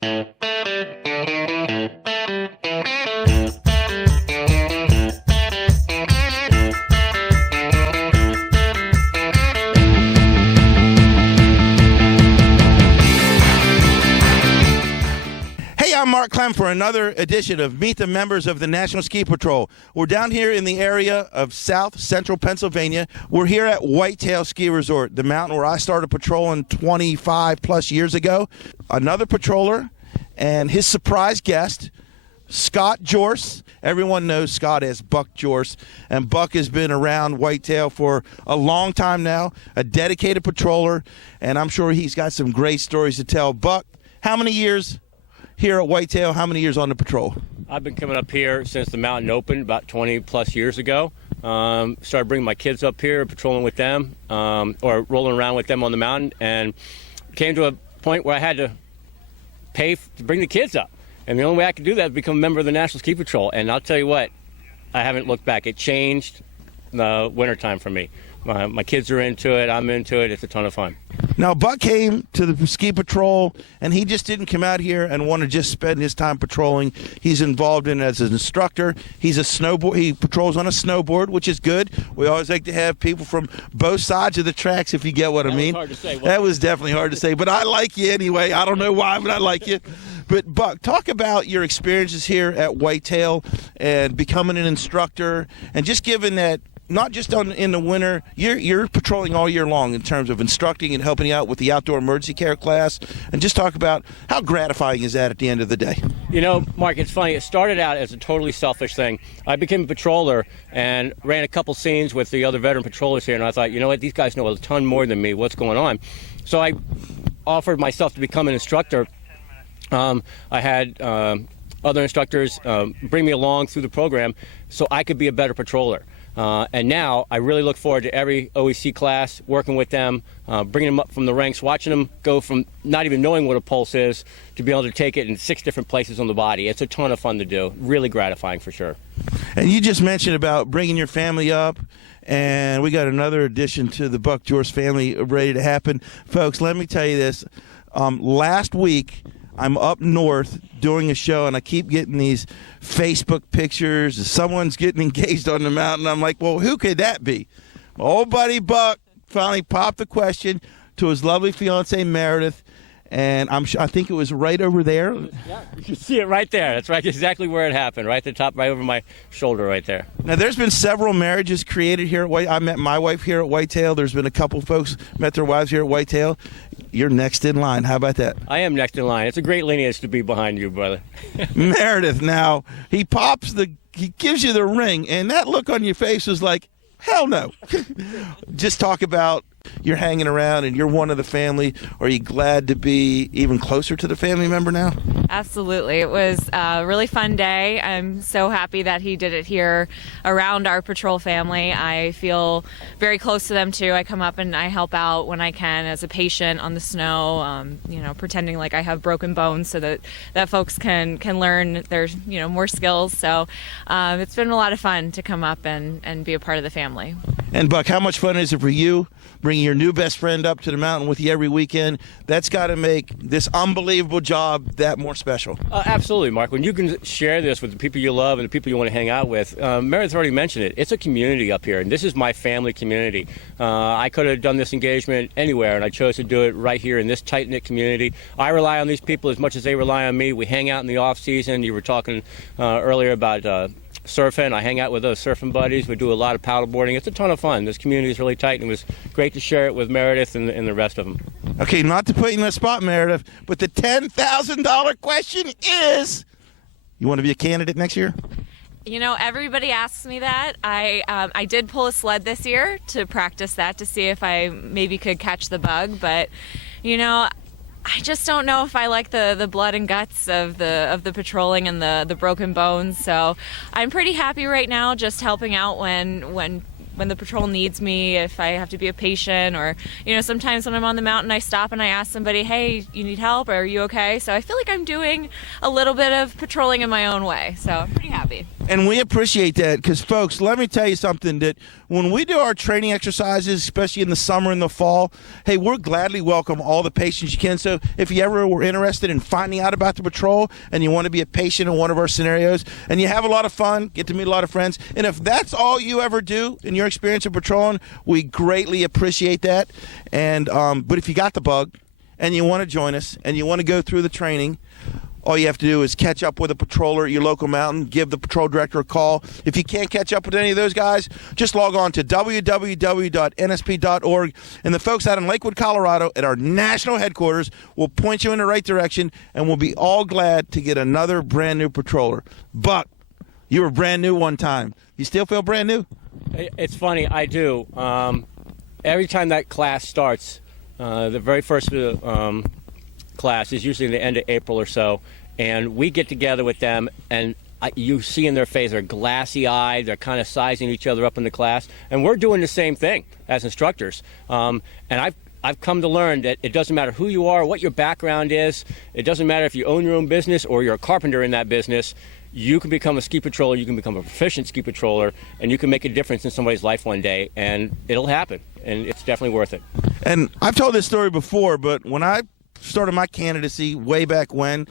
I'm Mark Clem for another edition of Meet the Members of the National Ski Patrol. We're down here in the area of South Central Pennsylvania. We're here at Whitetail Ski Resort, the mountain where I started patrolling 25 plus years ago. Another patroller and his surprise guest, Scott Jorss. Everyone knows Scott as Buck Jorss, and Buck has been around Whitetail for a long time now, a dedicated patroller, and I'm sure he's got some great stories to tell. Buck, how many years here at Whitetail? How many years on the patrol? I've been coming up here since the mountain opened about 20 plus years ago. Started bringing my kids up here, patrolling with them, or rolling around with them on the mountain, and came to a point where I had to pay to bring the kids up. And the only way I could do that is become a member of the National Ski Patrol. And I'll tell you what, I haven't looked back. It changed the wintertime for me. My kids are into it. I'm into it. It's a ton of fun. Now, Buck came to the ski patrol, and he just didn't come out here and want to just spend his time patrolling. He's involved in it as an instructor. He patrols on a snowboard, which is good. We always like to have people from both sides of the tracks, if you get what I mean. That was hard to say. That was definitely hard to say, but I like you anyway. I don't know why, but I like you. But, Buck, talk about your experiences here at Whitetail and becoming an instructor, and just given that not just in the winter, you're patrolling all year long in terms of instructing and helping out with the outdoor emergency care class, and just talk about how gratifying is that at the end of the day. You know, Mark, it's funny. It started out as a totally selfish thing. I became a patroller and ran a couple scenes with the other veteran patrollers here, and I thought, you know what, these guys know a ton more than me. What's going on? So I offered myself to become an instructor. I had other instructors bring me along through the program so I could be a better patroller. And now I really look forward to every OEC class, working with them, bringing them up from the ranks, watching them go from not even knowing what a pulse is to be able to take it in 6 different places on the body. It's a ton of fun to do. Really gratifying for sure. And you just mentioned about bringing your family up, and we got another addition to the Buck Jorss family ready to happen. Folks, let me tell you this. Last week, I'm up north doing a show, and I keep getting these Facebook pictures. Someone's getting engaged on the mountain. I'm like, well, who could that be? My old buddy Buck finally popped the question to his lovely fiancée, Meredith, and I think it was right over there. Yeah, you can see it right there. That's right, exactly where it happened, right at the top, right over my shoulder right there. Now, there's been several marriages created here at Whitetail. I met my wife here at Whitetail. There's been a couple folks met their wives here at Whitetail. You're next in line. How about that? I am next in line. It's a great lineage to be behind you, brother. Meredith, now, he gives you the ring, and that look on your face was like, hell no. Just talk about you're hanging around and you're one of the family. Are you glad to be even closer to the family member now? Absolutely. It was a really fun day. I'm so happy that he did it here around our patrol family. I feel very close to them too. I come up and I help out when I can as a patient on the snow, pretending like I have broken bones so that folks can learn there's more skills. So it's been a lot of fun to come up and be a part of the family. And Buck, how much fun is it for you bringing your new best friend up to the mountain with you every weekend? That's got to make this unbelievable job that more special. Absolutely, Mark. When you can share this with the people you love and the people you want to hang out with, Meredith already mentioned it. It's a community up here, and this is my family community. I could have done this engagement anywhere, and I chose to do it right here in this tight-knit community. I rely on these people as much as they rely on me. We hang out in the off-season. You were talking earlier about surfing. I hang out with those surfing buddies. We do a lot of paddleboarding. It's a ton of fun. This community is really tight, and it was great to share it with Meredith and the rest of them. Okay, not to put you in the spot, Meredith, but the $10,000 question is, you want to be a candidate next year? Everybody asks me that. I did pull a sled this year to practice that to see if I maybe could catch the bug, but I just don't know if I like the blood and guts of the patrolling and the broken bones. So I'm pretty happy right now just helping out when when the patrol needs me, if I have to be a patient, or sometimes when I'm on the mountain, I stop and I ask somebody, hey, you need help, or are you okay? So I feel like I'm doing a little bit of patrolling in my own way, so I'm pretty happy. And we appreciate that because, folks, let me tell you something, that when we do our training exercises, especially in the summer and the fall, hey, we'll gladly welcome all the patients you can. So if you ever were interested in finding out about the patrol and you want to be a patient in one of our scenarios and you have a lot of fun, get to meet a lot of friends, and if that's all you ever do in your experience of patrolling, we greatly appreciate that. And but if you got the bug and you want to join us and you want to go through the training, all you have to do is catch up with a patroller at your local mountain, give the patrol director a call. If you can't catch up with any of those guys, just log on to www.nsp.org, and the folks out in Lakewood, Colorado at our national headquarters will point you in the right direction, and we'll be all glad to get another brand new patroller. Buck, you were brand new one time. You still feel brand new? It's funny, I do. Every time that class starts, the very first class is usually the end of April or so, and we get together with them, and you see in their face they're glassy-eyed, they're kind of sizing each other up in the class, and we're doing the same thing as instructors. And I've come to learn that it doesn't matter who you are, what your background is, it doesn't matter if you own your own business or you're a carpenter in that business. You can become a ski patroller, you can become a proficient ski patroller, and you can make a difference in somebody's life one day, and it'll happen, and it's definitely worth it. And I've told this story before, but when I started my candidacy way back when,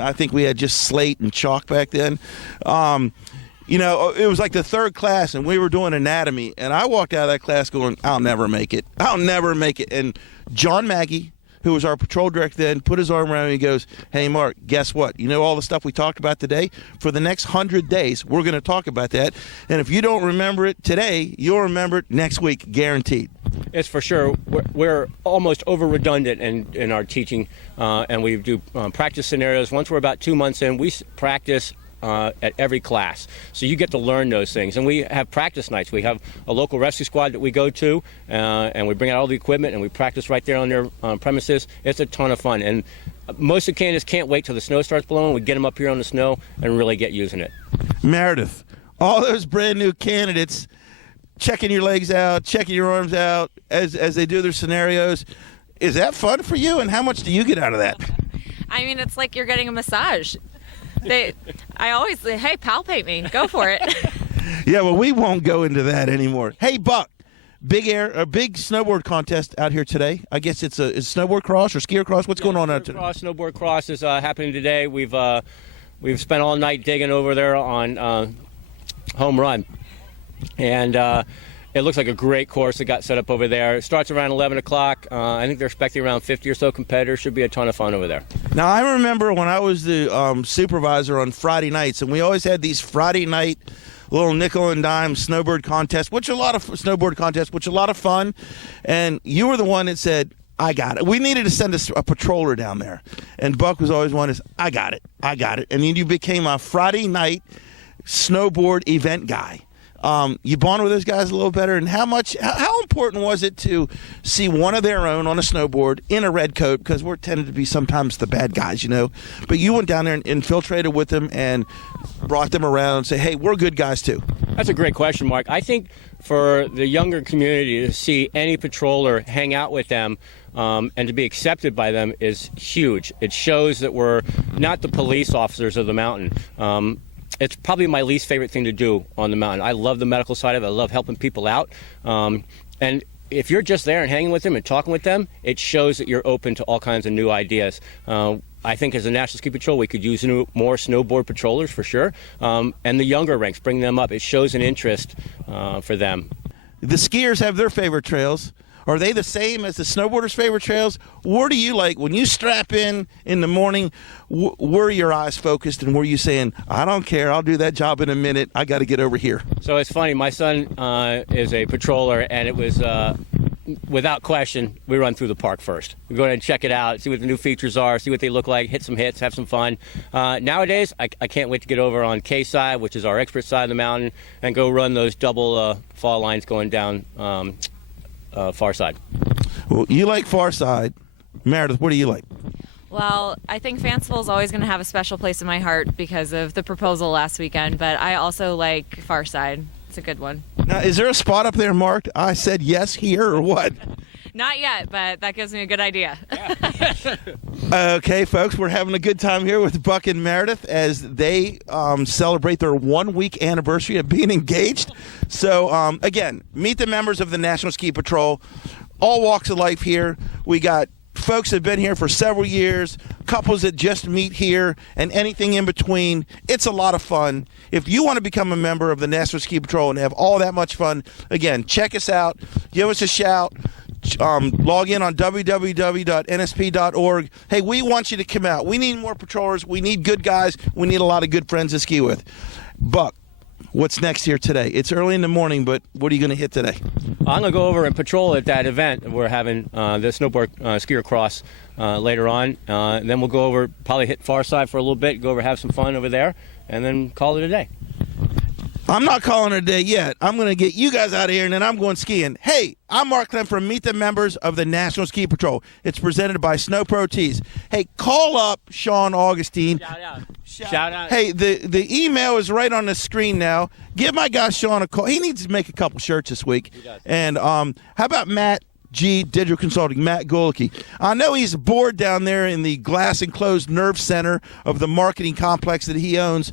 I think we had just slate and chalk back then. It was like the third class, and we were doing anatomy, and I walked out of that class going, I'll never make it. I'll never make it. And John Maggie, who was our patrol director then, put his arm around me and goes, hey, Mark, guess what? You know all the stuff we talked about today? For the next 100 days, we're going to talk about that. And if you don't remember it today, you'll remember it next week, guaranteed. It's for sure. We're almost over redundant in our teaching, and we do practice scenarios. Once we're about 2 months in, we practice at every class. So you get to learn those things. And we have practice nights. We have a local rescue squad that we go to, and we bring out all the equipment, and we practice right there on their premises. It's a ton of fun. And most of the candidates can't wait till the snow starts blowing. We get them up here on the snow and really get using it. Meredith, all those brand new candidates checking your legs out, checking your arms out as they do their scenarios. Is that fun for you, and how much do you get out of that? I mean, it's like you're getting a massage. I always say, hey, palpate me. Go for it. Yeah, well, we won't go into that anymore. Hey, Buck, a big snowboard contest out here today. I guess it's a snowboard cross or skier cross. What's going on out today? Snowboard cross is happening today. We've spent all night digging over there on Home Run. And it looks like a great course that got set up over there. It starts around 11 o'clock. I think they're expecting around 50 or so competitors. Should be a ton of fun over there. Now, I remember when I was the supervisor on Friday nights, and we always had these Friday night little nickel and dime snowboard contests, which a lot of fun. And you were the one that said, I got it. We needed to send a patroller down there. And Buck was always one is, I got it. And then you became a Friday night snowboard event guy. You bonded with those guys a little better, and how important was it to see one of their own on a snowboard in a red coat, because we're tended to be sometimes the bad guys, but you went down there and infiltrated with them and brought them around and say, hey, we're good guys too. That's a great question, Mark. I think for the younger community to see any patroller hang out with them and to be accepted by them is huge. It shows that we're not the police officers of the mountain. It's probably my least favorite thing to do on the mountain. I love the medical side of it. I love helping people out. And if you're just there and hanging with them and talking with them, it shows that you're open to all kinds of new ideas. I think as a National Ski Patrol, we could use more snowboard patrollers for sure. And the younger ranks, bring them up. It shows an interest for them. The skiers have their favorite trails. Are they the same as the snowboarders' favorite trails? Where do you like, when you strap in the morning, where are your eyes focused, and where are you saying, I don't care, I'll do that job in a minute, I got to get over here? So it's funny, my son is a patroller, and it was, without question, we run through the park first. We go ahead and check it out, see what the new features are, see what they look like, hit some hits, have some fun. Nowadays, I can't wait to get over on K side, which is our expert side of the mountain, and go run those double fall lines going down far side. Well, you like far side. Meredith, what do you like? Well, I think Fanciful is always going to have a special place in my heart because of the proposal last weekend, but I also like far side. It's a good one. Now, is there a spot up there marked? I said yes here or what? Not yet, but that gives me a good idea. Okay, folks, we're having a good time here with Buck and Meredith as they celebrate their 1-week anniversary of being engaged. So, again, meet the members of the National Ski Patrol, all walks of life here. We got folks that have been here for several years, couples that just meet here, and anything in between. It's a lot of fun. If you want to become a member of the National Ski Patrol and have all that much fun, again, check us out. Give us a shout. Log in on www.nsp.org. Hey, we want you to come out. We need more patrollers. We need good guys. We need a lot of good friends to ski with. Buck, what's next here today? It's early in the morning, but what are you going to hit today? I'm going to go over and patrol at that event. We're having the snowboard skier cross later on. And then we'll go over, probably hit Farside for a little bit, go over, have some fun over there, and then call it a day. I'm not calling it a day yet. I'm going to get you guys out of here, and then I'm going skiing. Hey, I'm Mark Clem from Meet the Members of the National Ski Patrol. It's presented by Snow Pro Tees. Hey, call up Sean Augustine. Shout out. Hey, the email is right on the screen now. Give my guy Sean a call. He needs to make a couple shirts this week. He does. And how about Matt G, Digital Consulting, Matt Golicky. I know he's bored down there in the glass enclosed nerve center of the marketing complex that he owns.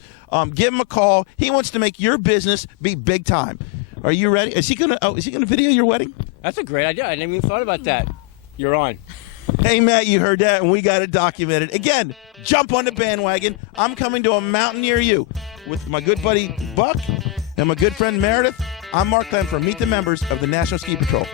Give him a call. He wants to make your business be big time. Are you ready? Is he gonna video your wedding? That's a great idea. I never even thought about that. You're on. Hey, Matt, you heard that, and we got it documented. Again, jump on the bandwagon. I'm coming to a mountain near you with my good buddy Buck and my good friend Meredith. I'm Mark Clem from Meet the Members of the National Ski Patrol.